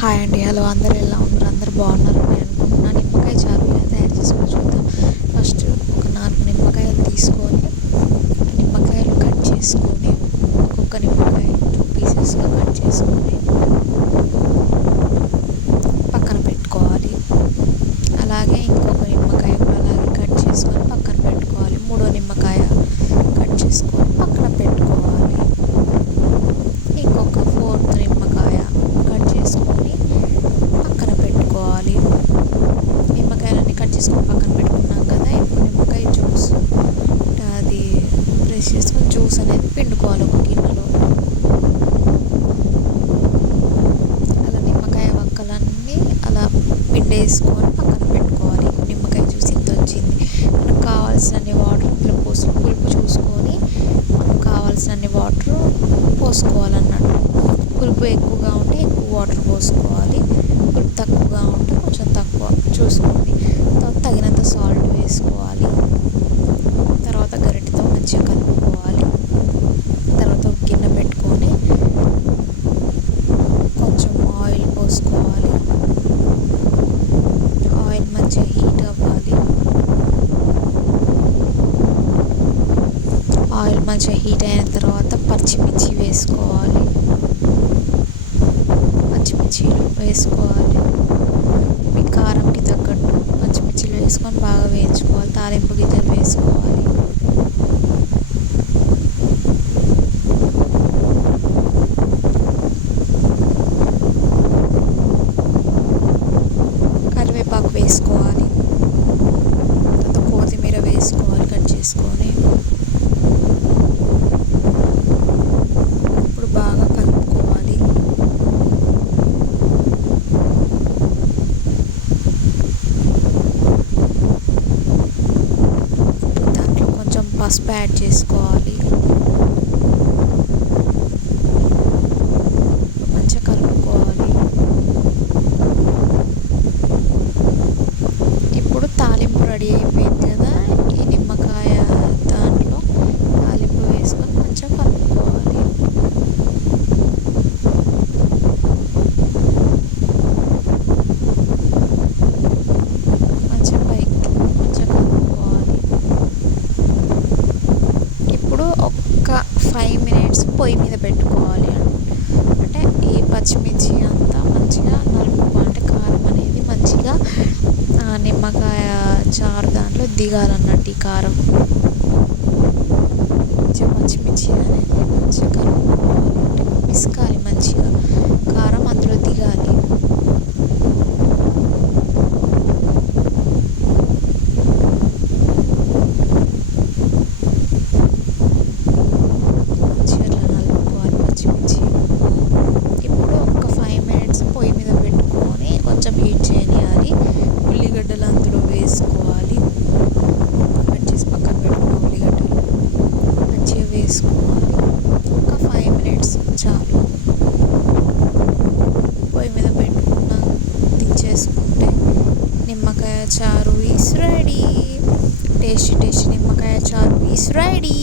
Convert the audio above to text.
Hi అండి. Hello, అందరూ ఎలా ఉన్నారు? అందరూ బాగున్నారని అనుకుంటున్నాను. నిమ్మకాయ చారు ఎలా తయారు చేసుకోవాలో చూద్దాం. ఫస్ట్ ఒక 4 నిమ్మకాయలు తీసుకొని నిమ్మకాయలు కట్ చేసుకొని ఒక్కొక్క నిమ్మకాయ 2 పీసెస్గా కట్ చేసుకొని పక్కన పెట్టుకోవాలి. అలాగే ఇంకొక నిమ్మకాయ కూడా అలాగే కట్ చేసుకొని పక్కన పెట్టుకోవాలి. మూడో నిమ్మకాయ కట్ చేసుకొని పక్కన పెట్టుకోవాలి. ఇంకొక 4th నిమ్మకాయ కట్ చేసుకొని పక్కన పెట్టుకోవాలి. నిమ్మకాయలన్నీ కట్ చేసుకొని పక్కన పెట్టుకున్నాం కదా. ఇప్పుడు నిమ్మకాయ జ్యూస్ అది ప్రెస్ చేసుకొని జ్యూస్ అనేది పిండుకోవాలి ఒక గిన్నెలో. అలా నిమ్మకాయ వక్కలన్నీ అలా పిండేసుకొని పక్కన పెట్టుకోవాలి. నిమ్మకాయ జ్యూస్ ఇంత వచ్చింది. మనకు కావాల్సినన్ని వాటర్ ఇందులో పోసి పులుపు చూసుకొని మనకు కావాల్సినన్ని వాటర్ పోసుకోవాలన్నట్టు. పులుపు ఎక్కువగా ఉంటే ఎక్కువ వాటర్ పోసుకోవాలి. పులుపు తక్కువగా ఉంటే కొంచెం తక్కువ చూసుకోండి. తగినంత సాల్ట్ వేసుకోవాలి. తర్వాత గరిటెతో మంచిగా కలుపుకోవాలి. తర్వాత ఒక గిన్నె పెట్టుకొని కొంచెం ఆయిల్ పోసుకోవాలి. ఆయిల్ మంచిగా హీట్ అవ్వాలి. ఆయిల్ మంచిగా హీట్ అయిన తర్వాత పచ్చిమిర్చి వేసుకోవాలి. పచ్చిమిర్చిలు వేసుకోవాలి. మీ కారంకి తగ్గట్టు పచ్చిమిర్చిలు వేసుకొని బాగా వేయించుకోవాలి. తాలింపు గింజలు వేసుకోవాలి. కరివేపాకు వేసుకోవాలి. తర్వాత కొత్తిమీర వేసుకోవాలి కట్ చేసుకొని. ఇప్పుడు బాగా కలుపుకోవాలి. దాంట్లో కొంచెం పసుపు యాడ్ చేసుకోవాలి. మంచిగా కలుపుకోవాలి. ఇప్పుడు తాలింపు రెడీ అయిపోయింది కదా. ఈ నిమ్మకాయ దాంట్లో తాలింపు వేసుకొని మంచిగా కలుపుకోవాలి. మంచిగా పైకి మంచిగా కలుపుకోవాలి. ఇప్పుడు ఒక్క 5 minutes పొయ్యి మీద పెట్టుకోవాలి. అంటే ఈ పచ్చిమిర్చి అంతా మంచిగా నలుపుకోవాలి. కారం అనేది మంచిగా నిమ్మకాయ చారు దాంట్లో దిగాలన్నట్టు. ఈ కారం మంచిగా పచ్చిమిర్చి అనేది మంచిగా కలుపుకోవాలి. అంటే పిసకాలి మంచిగా. కారం అందులో దిగాలి. మంచిగా అట్లా నలుపుకోవాలి పచ్చిమిర్చి. ఇప్పుడు ఒక 5 minutes పొయ్యి మీద పెట్టుకొని కొంచెం హీట్ చేయనియాలి. ఉల్లిగడ్డలు అందులో వేసుకోవాలి. కట్ చేసి పక్కన పెట్టుకున్న ఉల్లిగడ్డలు మంచిగా వేసుకోవాలి. ఒక 5 minutes చాలు. పొయ్యి మీద పెట్టుకున్న దించేసుకుంటే నిమ్మకాయ చారు ఈస్ రెడీ. టేస్టీ నిమ్మకాయ చారు ఈస్ రెడీ.